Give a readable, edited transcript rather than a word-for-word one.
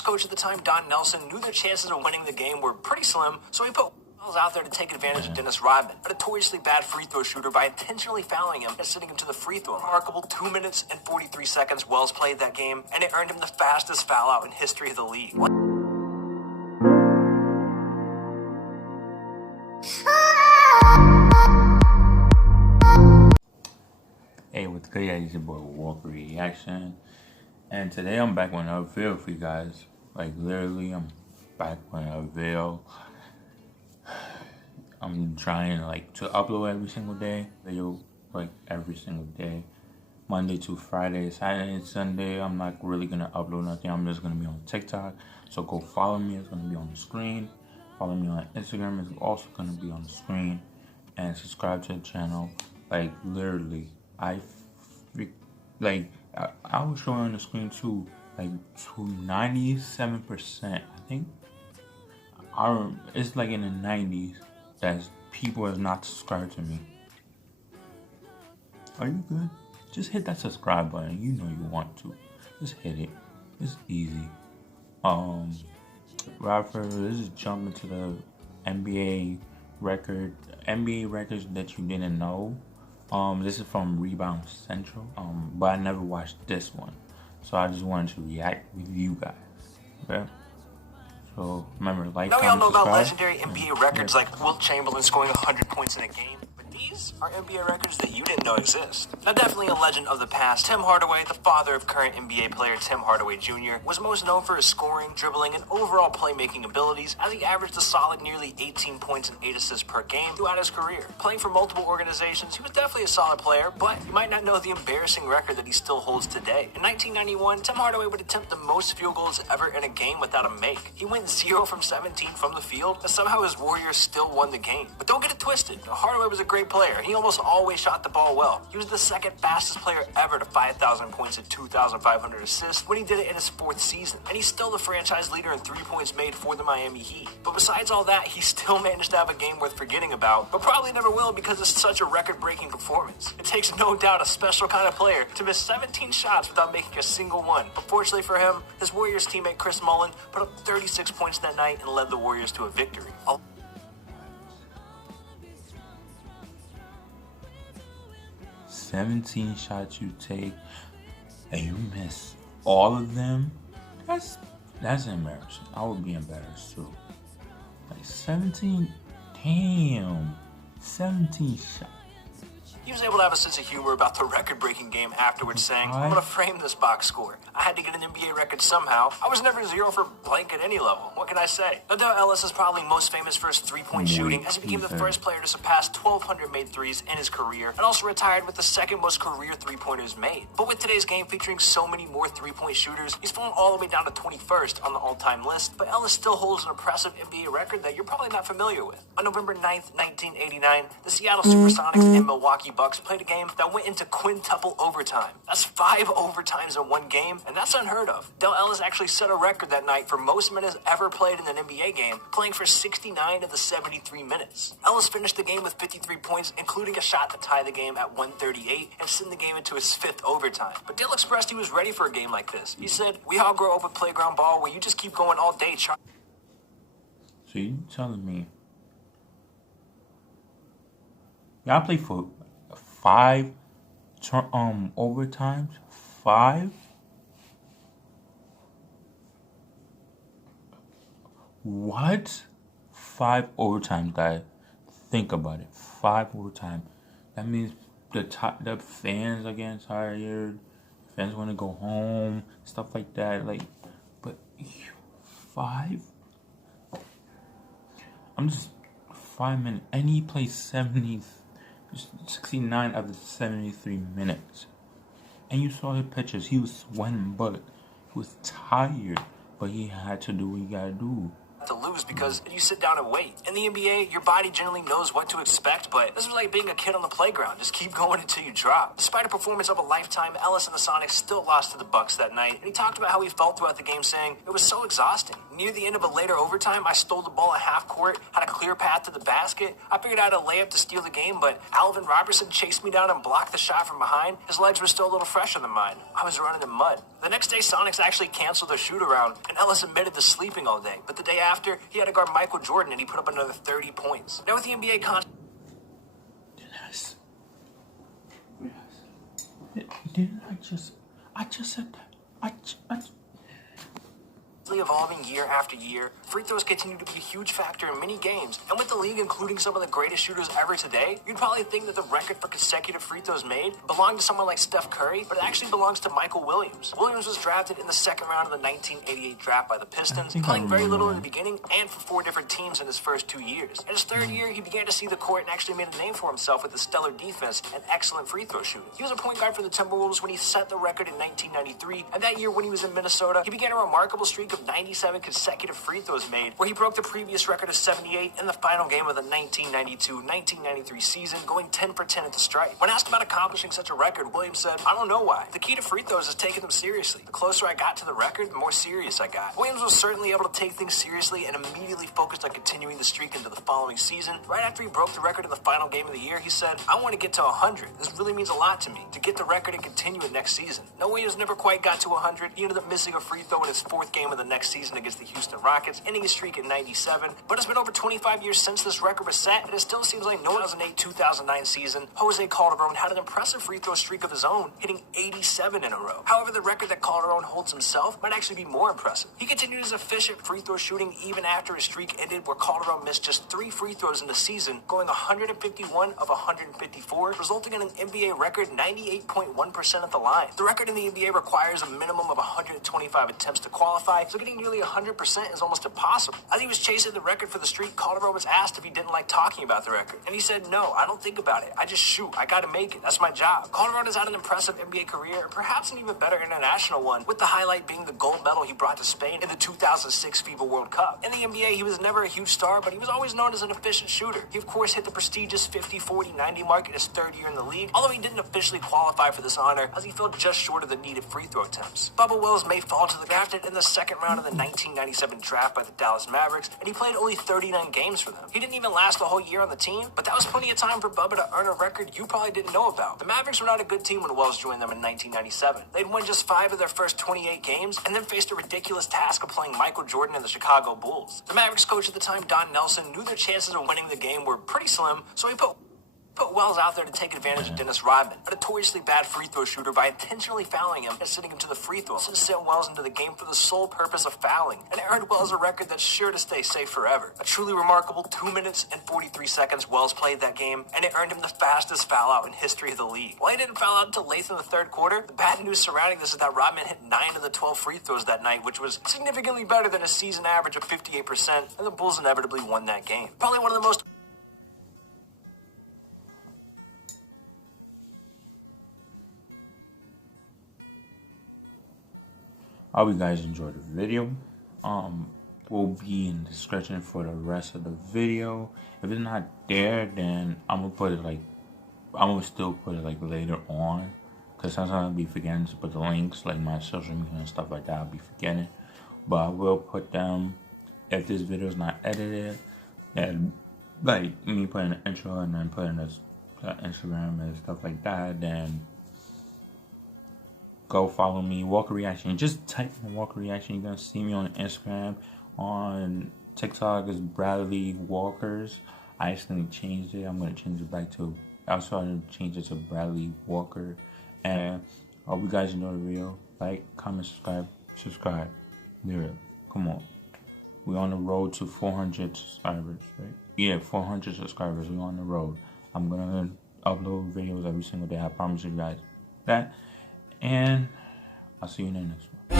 Coach at the time, Don Nelson, knew their chances of winning the game were pretty slim, so he put Wells out there to take advantage of Dennis Rodman, a notoriously bad free throw shooter, by intentionally fouling him and sending him to the free throw. Remarkable 2 minutes and 43 seconds Wells played that game, and it earned him the fastest foul out in history of the league. Hey, what's good? It's your boy Walker Reaction, and today I'm back with another video for you guys. Like literally, I'm back with another video. I'm trying to upload every single day, every single day, Monday to Friday, Saturday and Sunday. I'm not really gonna upload nothing. I'm just gonna be on TikTok. So go follow me. It's gonna be on the screen. Follow me on Instagram. It's also gonna be on the screen, and subscribe to the channel. Like literally. I was showing on the screen too, to 97%. I think it's in the 90s that people have not subscribed to me. Are you good? Just hit that subscribe button. You know you want to. Just hit it. It's easy. Let's just jump into the NBA records that you didn't know. This is from Rebound Central, but I never watched this one, so I just wanted to react with you guys. Okay, so remember, now we all know about legendary NBA records like Wilt Chamberlain scoring 100 points in a game. These are NBA records that you didn't know exist. Now, definitely a legend of the past, Tim Hardaway, the father of current NBA player Tim Hardaway Jr., was most known for his scoring, dribbling, and overall playmaking abilities, as he averaged a solid nearly 18 points and 8 assists per game throughout his career. Playing for multiple organizations, he was definitely a solid player, but you might not know the embarrassing record that he still holds today. In 1991, Tim Hardaway would attempt the most field goals ever in a game without a make. He went 0 from 17 from the field, and somehow his Warriors still won the game. But don't get it twisted. Hardaway was a great player. He almost always shot the ball well. He was the second fastest player ever to 5,000 points and 2,500 assists when he did it in his 4th season. And he's still the franchise leader in 3 points made for the Miami Heat. But besides all that, he still managed to have a game worth forgetting about, but probably never will because it's such a record-breaking performance. It takes no doubt a special kind of player to miss 17 shots without making a single one. But fortunately for him, his Warriors teammate Chris Mullin put up 36 points that night and led the Warriors to a victory. 17 shots you take and you miss all of them. That's embarrassing. I would be embarrassed too. 17, damn, 17 shots. He was able to have a sense of humor about the record-breaking game afterwards, saying, "I'm going to frame this box score. I had to get an NBA record somehow. I was never 0 for blank at any level. What can I say?" No doubt Ellis is probably most famous for his three-point shooting, as he became the first player to surpass 1,200 made threes in his career, and also retired with the second most career three-pointers made. But with today's game featuring so many more three-point shooters, he's fallen all the way down to 21st on the all-time list, but Ellis still holds an impressive NBA record that you're probably not familiar with. On November 9th, 1989, the Seattle Supersonics and Milwaukee Bucks played a game that went into quintuple overtime. That's 5 overtimes in one game, and that's unheard of. Del Ellis actually set a record that night for most minutes ever played in an NBA game, playing for 69 of the 73 minutes. Ellis finished the game with 53 points, including a shot to tie the game at 138 and send the game into his 5th overtime. But Del expressed he was ready for a game like this. He said, "We all grow up with playground ball where you just keep going all day." So you telling me y'all play for 5 overtimes? 5? What? 5 overtimes, guys. Think about it. 5 overtime. That means the fans are getting tired. Fans want to go home. Stuff like that. But 5? I'm just 5 minutes. And he plays 69 of the 73 minutes. And you saw his pictures. He was sweating, but he was tired. But he had to do what he gotta do. to lose because you sit down and wait. In the NBA, your body generally knows what to expect, but this was like being a kid on the playground. Just keep going until you drop. Despite a performance of a lifetime, Ellis and the Sonics still lost to the Bucks that night, and he talked about how he felt throughout the game, saying, "It was so exhausting. Near the end of a later overtime, I stole the ball at half court, had a clear path to the basket. I figured out a layup to steal the game, but Alvin Robertson chased me down and blocked the shot from behind. His legs were still a little fresher than mine. I was running in mud." The next day, Sonics actually canceled their shoot-around, and Ellis admitted to sleeping all day. But the day after, he had to guard Michael Jordan, and he put up another 30 points. Now with the NBA Yes. Didn't I just said that. evolving year after year, free throws continue to be a huge factor in many games, and with the league including some of the greatest shooters ever today, you'd probably think that the record for consecutive free throws made belonged to someone like Steph Curry, but it actually belongs to Michael Williams. Williams was drafted in the second round of the 1988 draft by the Pistons, playing very little in the beginning and for 4 different teams in his first 2 years. In his third year, he began to see the court and actually made a name for himself with his stellar defense and excellent free throw shooting. He was a point guard for the Timberwolves when he set the record in 1993, and that year when he was in Minnesota, he began a remarkable streak of 97 consecutive free throws made, where he broke the previous record of 78 in the final game of the 1992-1993 season, going 10 for 10 at the stripe. When asked about accomplishing such a record, Williams said, "I don't know why. The key to free throws is taking them seriously. The closer I got to the record, the more serious I got." Williams was certainly able to take things seriously and immediately focused on continuing the streak into the following season. Right after he broke the record in the final game of the year, he said, "I want to get to 100. This really means a lot to me, to get the record and continue it next season." No, Williams never quite got to 100. He ended up missing a free throw in his 4th game of the next season against the Houston Rockets, ending his streak at 97. But it's been over 25 years since this record was set, and it still seems like no 2008-2009 season, Jose Calderon had an impressive free throw streak of his own, hitting 87 in a row. However, the record that Calderon holds himself might actually be more impressive. He continued his efficient free throw shooting even after his streak ended, where Calderon missed just 3 free throws in the season, going 151 of 154, resulting in an NBA record 98.1% at the line. The record in the NBA requires a minimum of 125 attempts to qualify, so getting nearly 100% is almost impossible. As he was chasing the record for the streak, Calderon was asked if he didn't like talking about the record, and he said, "No, I don't think about it. I just shoot. I gotta make it. That's my job." Calderon has had an impressive NBA career, and perhaps an even better international one, with the highlight being the gold medal he brought to Spain in the 2006 FIBA World Cup. In the NBA, he was never a huge star, but he was always known as an efficient shooter. He, of course, hit the prestigious 50-40-90 mark in his 3rd year in the league, although he didn't officially qualify for this honor, as he fell just short of the needed free throw attempts. Bubba Wells may fall to the drafted in the 2nd round of the 1997 draft by the Dallas Mavericks, and he played only 39 games for them. He didn't even last the whole year on the team, but that was plenty of time for Bubba to earn a record you probably didn't know about. The Mavericks were not a good team when Wells joined them in 1997. They'd won just 5 of their first 28 games, and then faced a ridiculous task of playing Michael Jordan and the Chicago Bulls. The Mavericks coach at the time, Don Nelson, knew their chances of winning the game were pretty slim, so he put Wells out there to take advantage of Dennis Rodman, a notoriously bad free throw shooter, by intentionally fouling him and sending him to the free throw. This sent Wells into the game for the sole purpose of fouling, and it earned Wells a record that's sure to stay safe forever. A truly remarkable 2 minutes and 43 seconds Wells played that game, and it earned him the fastest foul out in history of the league. While he didn't foul out until late in the 3rd quarter, the bad news surrounding this is that Rodman hit 9 of the 12 free throws that night, which was significantly better than his season average of 58%, and the Bulls inevitably won that game. Probably one of the most I hope you guys enjoyed the video. Will be in the description for the rest of the video. If it's not there, then I'm gonna still put it like later on, because sometimes I'll be forgetting to put the links, like my social media and stuff like that. I'll be forgetting, but I will put them if this video is not edited. And like me putting the intro and then putting this Instagram and stuff like that, then go follow me, Walker Reaction. Just type in Walker Reaction. You're gonna see me on Instagram. On TikTok is Bradley Walkers. I accidentally changed it. I'm gonna change it back to. I was trying to change it to Bradley Walker. And I hope you guys enjoy the video. Like, comment, subscribe. There, come on. We're on the road to 400 subscribers, right? Yeah, 400 subscribers. We're on the road. I'm gonna upload videos every single day. I promise you guys that. And I'll see you in the next one.